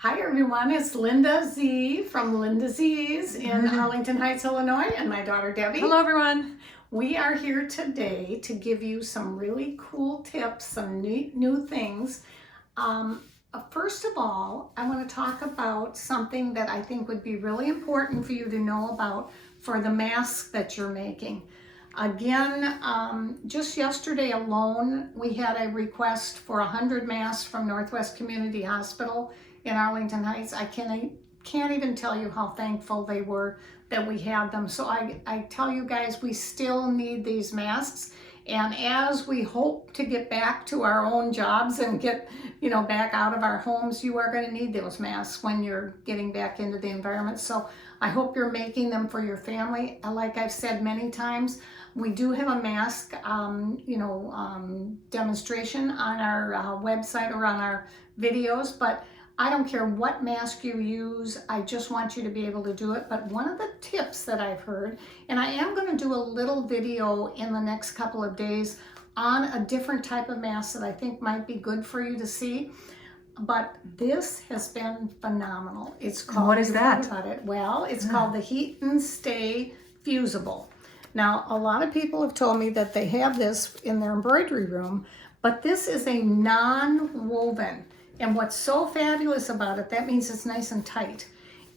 Hi everyone, it's Linda Z from Linda Z's in Arlington Heights, Illinois, and my daughter Debbie. Hello everyone. We are here today to give you some really cool tips, some new things. First of all, I want to talk about something that I think would be really important for you to know about for the masks that you're making. Again, just yesterday alone, we had a request for 100 masks from Northwest Community Hospital in Arlington Heights. I can't even tell you how thankful they were that we had them. So I tell you guys, we still need these masks. And as we hope to get back to our own jobs and get, back out of our homes, you are going to need those masks when you're getting back into the environment. So I hope you're making them for your family. Like I've said many times, we do have a mask, demonstration on our website or on our videos, but I don't care what mask you use, I just want you to be able to do it. But one of the tips that I've heard, and I am going to do a little video in the next couple of days on a different type of mask that I think might be good for you to see. But this has been phenomenal. It's called, what is that? Well, it's called the Heat and Stay Fusible. Now, a lot of people have told me that they have this in their embroidery room, but this is a non-woven. And what's so fabulous about it, that means it's nice and tight.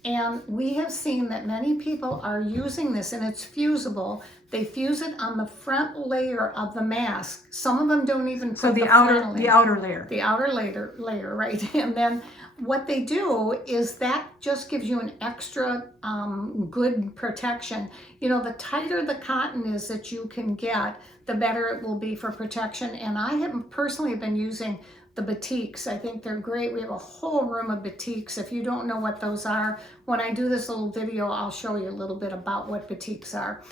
And we have seen that many people are using this, and it's fusible. They fuse it on the front layer of the mask. Some of them don't even put the outer layer. The outer layer, right? And then what they do is that just gives you an extra good protection. The tighter the cotton is that you can get, the better it will be for protection. And I have personally been using the batiks. I think they're great. We have a whole room of batiks. If you don't know what those are, when I do this little video, I'll show you a little bit about what batiks are.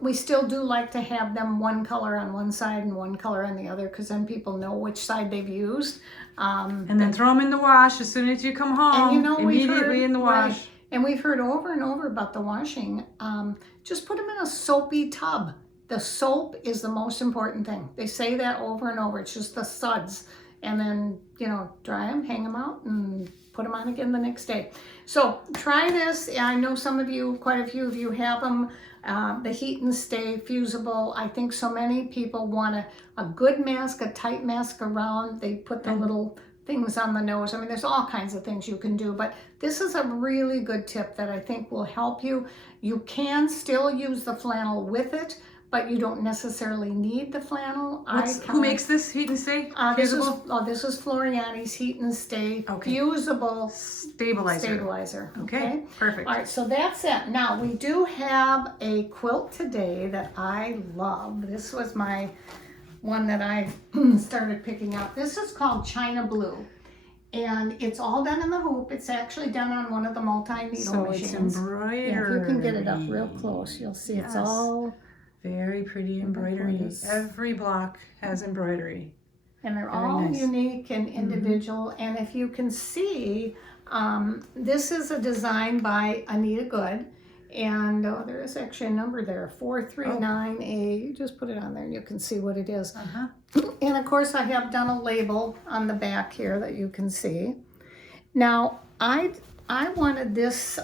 We still do like to have them one color on one side and one color on the other, because then people know which side they've used. And then throw them in the wash as soon as you come home. And immediately in the wash. Right, and we've heard over and over about the washing. Just put them in a soapy tub. The soap is the most important thing. They say that over and over. It's just the suds. And then, dry them, hang them out, and put them on again the next day. So try this. I know some of you, quite a few of you have them. The Heat and Stay Fusible. I think so many people want a good mask, a tight mask around. They put the little things on the nose. I mean, there's all kinds of things you can do, but this is a really good tip that I think will help you. You can still use the flannel with it, but you don't necessarily need the flannel. Who makes this Heat and Stay Fusible? This is Floriani's Heat and Stay Fusible Stabilizer. Okay, perfect. All right, so that's it. Now, we do have a quilt today that I love. This was my one that I started picking up. This is called China Blue. And it's all done in the hoop. It's actually done on one of the multi-needle machines. So it's embroidered. Yeah, if you can get it up real close, you'll see it's all very pretty embroidery. Every block has embroidery. And they're all unique and individual. And if you can see, this is a design by Anita Good. And there is actually a number there, 439A. You just put it on there and you can see what it is. And of course I have done a label on the back here that you can see. Now, I wanted this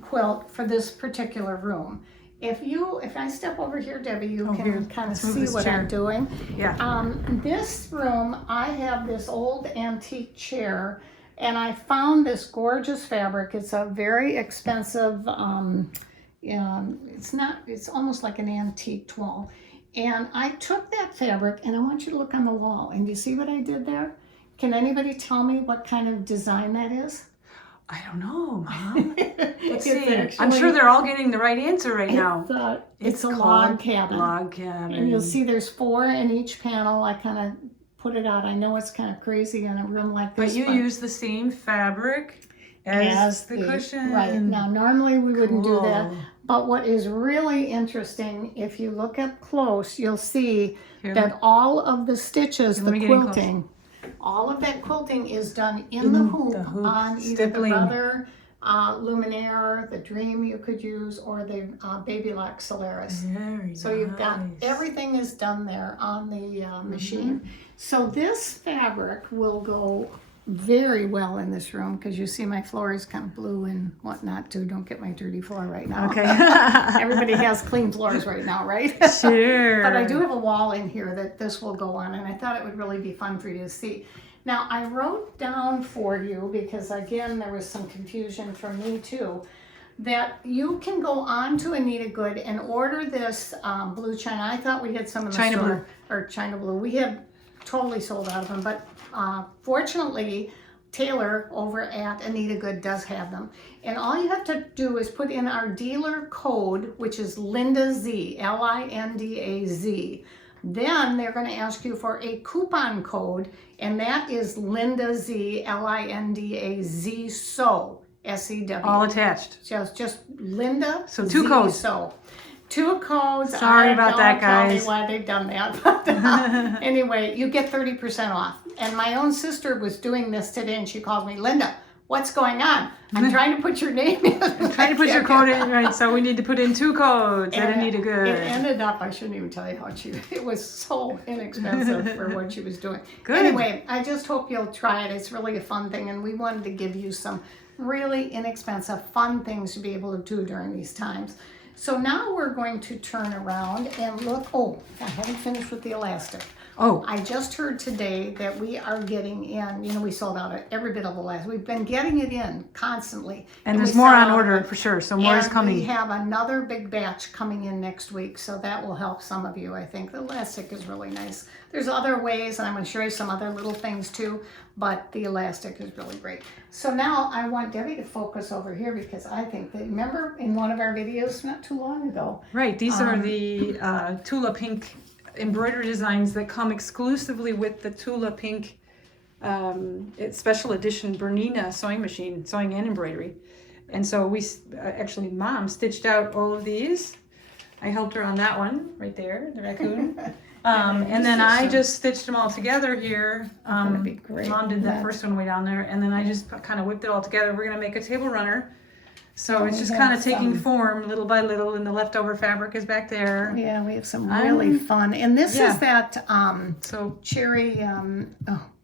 quilt for this particular room. If I step over here, Debbie, you can kind of see what I'm doing. Yeah. This room, I have this old antique chair, and I found this gorgeous fabric. It's a very expensive, it's almost like an antique toile. And I took that fabric, and I want you to look on the wall. And you see what I did there? Can anybody tell me what kind of design that is? I don't know, Mom. Let's see. I'm sure they're all getting the right answer right now. It's a log cabin. Log cabin. And you'll see there's 4 in each panel. I kind of put it out. I know it's kind of crazy in a room like this. But you use the same fabric as the cushion. Right. Now, normally we wouldn't do that. But what is really interesting, if you look up close, you'll see that all of the stitches, the quilting, all of that quilting is done in the hoop on either the Brother Luminaire, the Dream you could use, or the Baby Lock Solaris. So you've got everything is done there on the machine. So this fabric will go very well in this room because you see my floor is kind of blue and whatnot too. Don't get my dirty floor right now. Okay. Everybody has clean floors right now, right? Sure. But I do have a wall in here that this will go on, and I thought it would really be fun for you to see. Now, I wrote down for you, because again, there was some confusion from me too, that you can go on to Anita Good and order this blue china. I thought we had some in the China store. Or China blue. We have totally sold out of them, but fortunately, Taylor over at Anita Good does have them. And all you have to do is put in our dealer code, which is Linda Z, L-I-N-D-A-Z. Then they're going to ask you for a coupon code, and that is Linda Z, L-I-N-D-A-Z, SEW, S-E-W. All attached. Just Linda. So 2 Z, codes. SEW. 2 codes. Sorry about that, guys. Don't tell me why they've done that. But anyway, you get 30% off. And my own sister was doing this today, and she called me, Linda, what's going on? I'm trying to put your name in. I'm trying to put your code in, right? So we need to put in 2 codes at Anita Good. It ended up, I shouldn't even tell you how cheap. It was so inexpensive for what she was doing. Good. Anyway, I just hope you'll try it. It's really a fun thing, and we wanted to give you some really inexpensive, fun things to be able to do during these times. So now we're going to turn around and look. Oh, I haven't finished with the elastic. Oh. I just heard today that we are getting in, we sold out every bit of the elastic. We've been getting it in constantly. And there's more on order for sure, so more is And coming. we have another big batch coming in next week, so that will help some of you, I think. The elastic is really nice. There's other ways, and I'm going to show you some other little things too, but the elastic is really great. So now I want Debbie to focus over here, because I think that, remember in one of our videos not too long ago? Right, these are the Tula pink embroidery designs that come exclusively with the Tula pink special edition Bernina sewing machine, sewing and embroidery. And so we actually, Mom stitched out all of these. I helped her on that one right there, the raccoon. And then I just stitched them all together here. That'd be great. Mom did that first one way down there, and then I just kind of whipped it all together. We're gonna make a table runner. So it's just kind of taking form little by little, and the leftover fabric is back there. Yeah, we have some really fun. And this is that so cherry,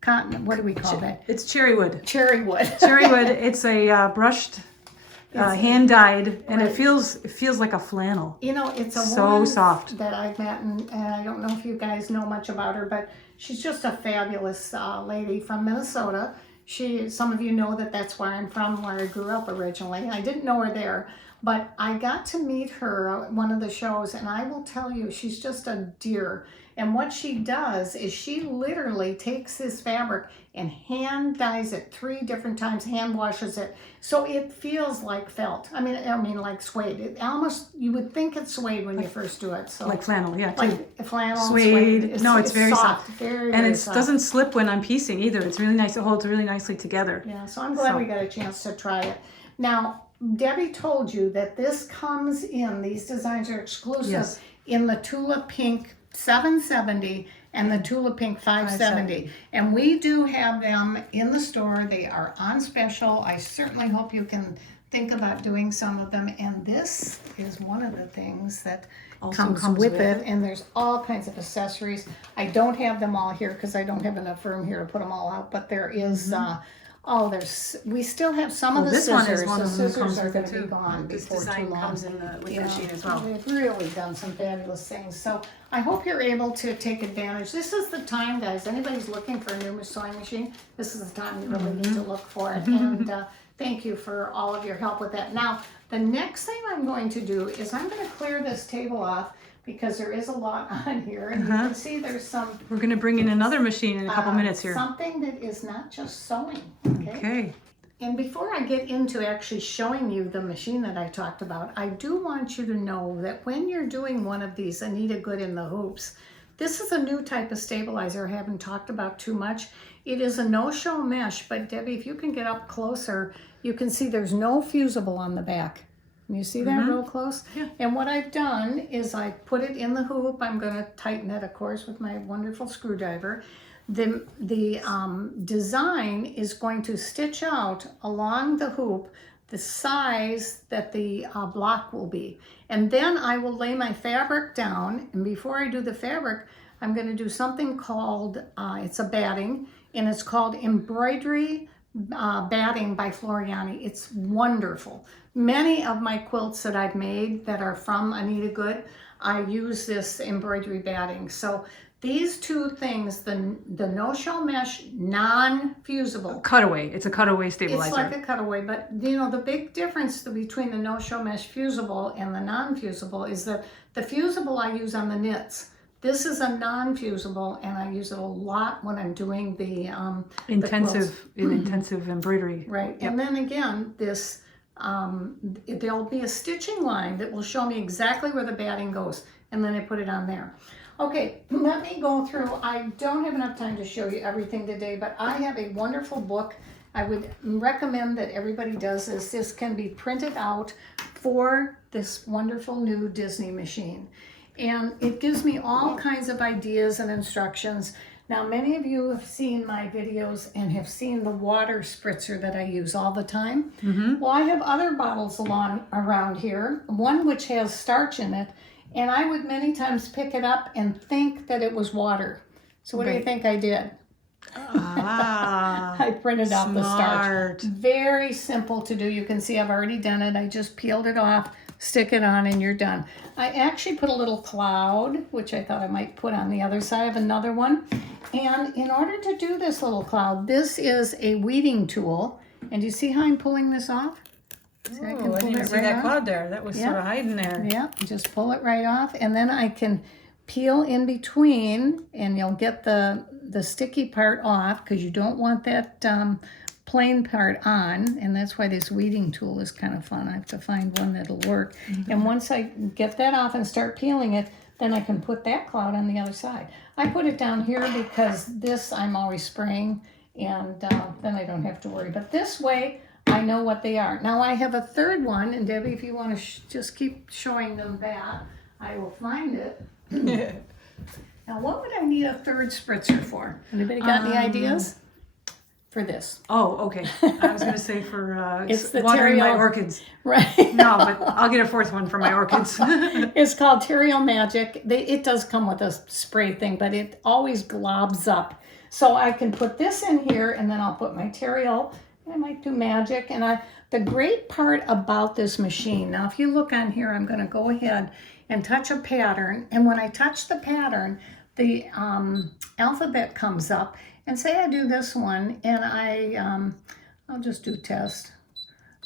cotton, what do we call that? It's cherry wood. Cherry wood. Cherry wood. It's a brushed, hand dyed, and it feels like a flannel. It's a so woman soft that I've met, and I don't know if you guys know much about her, but she's just a fabulous lady from Minnesota. Some of you know that that's where I'm from, where I grew up originally. I didn't know her there, but I got to meet her at one of the shows, and I will tell you, she's just a dear. And what she does is she literally takes this fabric and hand dyes it 3 different times, hand washes it, so it feels like felt. I mean like suede. It almost, you would think it's suede when you first do it. So like flannel, yeah. like flannel, suede. It's very soft. soft. Very, and it soft. doesn't slip when I'm piecing either. It's really nice. It holds really nicely together. Yeah, so I'm glad we got a chance to try it. Now, Debbie told you that this comes in, these designs are exclusive in the Tula Pink 770 and the Tula Pink 570. And we do have them in the store. They are on special. I certainly hope you can think about doing some of them. And this is one of the things that comes with it. And there's all kinds of accessories. I don't have them all here because I don't have enough room here to put them all out. But there is, we still have some of the this scissors. One is one The of them scissors comes are with going it to be too. gone This before design too long. comes with the machine as well. We've really done some fabulous things. So I hope you're able to take advantage. This is the time, guys. Anybody's looking for a new sewing machine, this is the time you really need to look for it. And thank you for all of your help with that. Now, the next thing I'm going to do is I'm going to clear this table off, because there is a lot on here. And you can see there's some... We're going to bring in another machine in a couple minutes here. Something that is not just sewing. Okay. And before I get into actually showing you the machine that I talked about, I do want you to know that when you're doing one of these Anita Good in the hoops, this is a new type of stabilizer I haven't talked about too much. It is a no-show mesh, but Debbie, if you can get up closer, you can see there's no fusible on the back. Can you see that real close? Yeah. And what I've done is I put it in the hoop. I'm going to tighten it, of course, with my wonderful screwdriver. The design is going to stitch out along the hoop the size that the block will be. And then I will lay my fabric down. And before I do the fabric, I'm going to do something called, it's a batting. and it's called Embroidery Batting by Floriani. It's wonderful. Many of my quilts that I've made that are from Anita Good, I use this embroidery batting. So these two things, the No Show Mesh non-fusible. Cutaway. It's a cutaway stabilizer. It's like a cutaway, but you know, the big difference between the No Show Mesh fusible and the non-fusible is that the fusible I use on the knits. This is a non-fusible, and I use it a lot when I'm doing the intensive embroidery. Right, and then again, this there'll be a stitching line that will show me exactly where the batting goes, and then I put it on there. Okay, let me go through. I don't have enough time to show you everything today, but I have a wonderful book. I would recommend that everybody does this. This can be printed out for this wonderful new Disney machine. And it gives me all kinds of ideas and instructions. Now, many of you have seen my videos and have seen the water spritzer that I use all the time. Well, I have other bottles around here, one which has starch in it, and I would many times pick it up and think that it was water. So what do you think I did? I printed out the starch. Very simple to do. You can see I've already done it. I just peeled it off, stick it on, and you're done. I actually put a little cloud, which I thought I might put on the other side of another one. And in order to do this little cloud, this is a weeding tool. And do you see how I'm pulling this off? See, I didn't even see that cloud there. That was sort of hiding there. Yeah, just pull it right off, and then I can peel in between, and you'll get the sticky part off because you don't want that plain part on, and that's why this weeding tool is kind of fun. I have to find one that'll work. And once I get that off and start peeling it, then I can put that cloud on the other side. I put it down here because this I'm always spraying, and then I don't have to worry. But this way, I know what they are. Now I have a third one, and Debbie, if you want to just keep showing them that, I will find it. Now, what would I need a third spritzer for? Anybody got any ideas? For this. Oh, okay. I was going to say for it's the watering my orchids. Right. No, but I'll get a fourth one for my orchids. It's called Terrio Magic. It does come with a spray thing, but it always globs up. So I can put this in here, and then I'll put my Terrio. I might do Magic. And the great part about this machine, now if you look on here, I'm going to go ahead and touch a pattern. And when I touch the pattern, the alphabet comes up. And say I do this one, and I'll just do test.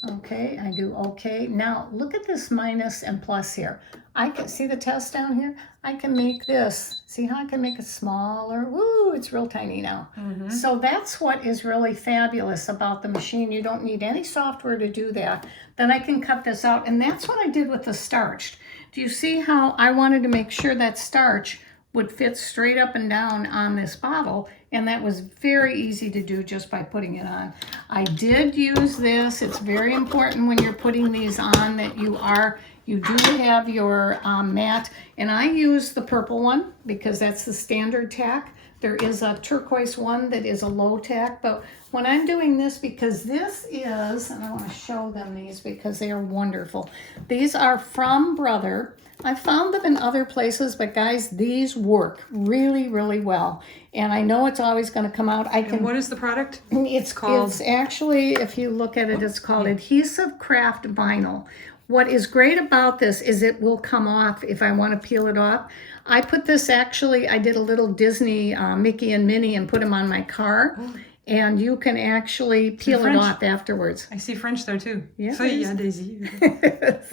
Okay, I do okay. Now look at this minus and plus here. I can see the test down here. I can make this. See how I can make it smaller? Woo, it's real tiny now. So that's what is really fabulous about the machine. You don't need any software to do that. Then I can cut this out, and that's what I did with the starch. Do you see how I wanted to make sure that starch would fit straight up and down on this bottle, and that was very easy to do just by putting it on. I did use this. It's very important when you're putting these on that you do have your mat, and I use the purple one because that's the standard tack. There is a turquoise one that is a low tack, but when I'm doing this, because this is, and I want to show them these because they are wonderful. These are from Brother. I found them in other places, but guys, these work really, really well. And I know it's always going to come out. And what is the product? It's actually, if you look at it, it's called Adhesive Craft Vinyl. What is great about this is it will come off if I want to peel it off. I put this I did a little Disney Mickey and Minnie and put them on my car. And you can actually peel it off afterwards. I see French there too. Yeah. Feuilles adhésives.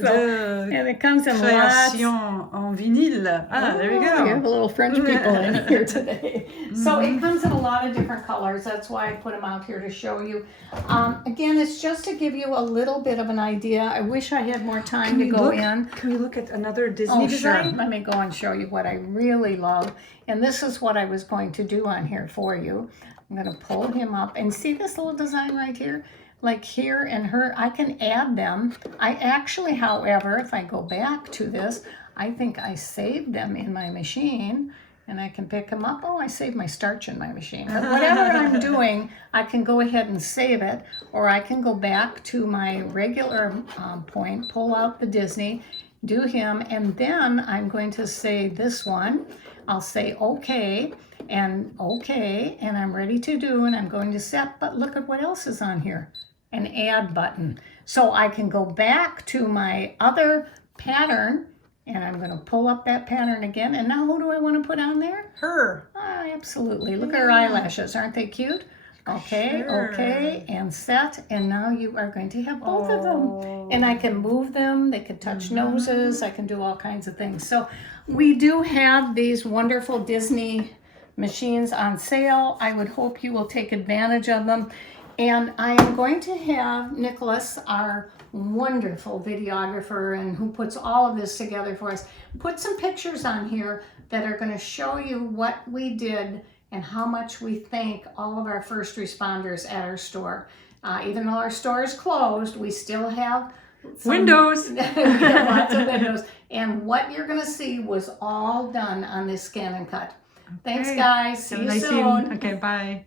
And it comes in lots. Création en vinyle. There we go. We have a little French people in here today. So it comes in a lot of different colors. That's why I put them out here to show you. Again, it's just to give you a little bit of an idea. I wish I had more time to go in. Can we look at another Disney design? Sure. Let me go and show you what I really love. And this is what I was going to do on here for you. I'm going to pull him up and see this little design right here, like here and her. I can add them. I actually, however, if I go back to this, I think I saved them in my machine and I can pick them up. Oh, I saved my starch in my machine. But whatever I'm doing, I can go ahead and save it, or I can go back to my regular point, pull out the Disney, do him, and then I'm going to say this one. I'll say okay. And okay, and I'm ready to do, and I'm going to set, but look at what else is on here. An add button. So I can go back to my other pattern, and I'm going to pull up that pattern again. And now who do I want to put on there? Her. Ah, absolutely. Look at her eyelashes. Aren't they cute? Okay, Sure. okay, and set. And now you are going to have both of them. And I can move them. They can touch noses. I can do all kinds of things. So we do have these wonderful Disney machines on sale. I would hope you will take advantage of them. And I am going to have Nicholas, our wonderful videographer and who puts all of this together for us, put some pictures on here that are going to show you what we did and how much we thank all of our first responders at our store. Even though our store is closed, we still have Windows. we have lots of windows. And what you're going to see was all done on this ScanNCut. Thanks, guys. See Have a you nice soon. evening. Okay, bye.